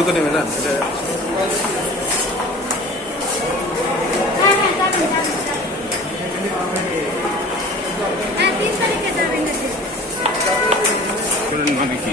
তারিখে নেবে না? মানে কি?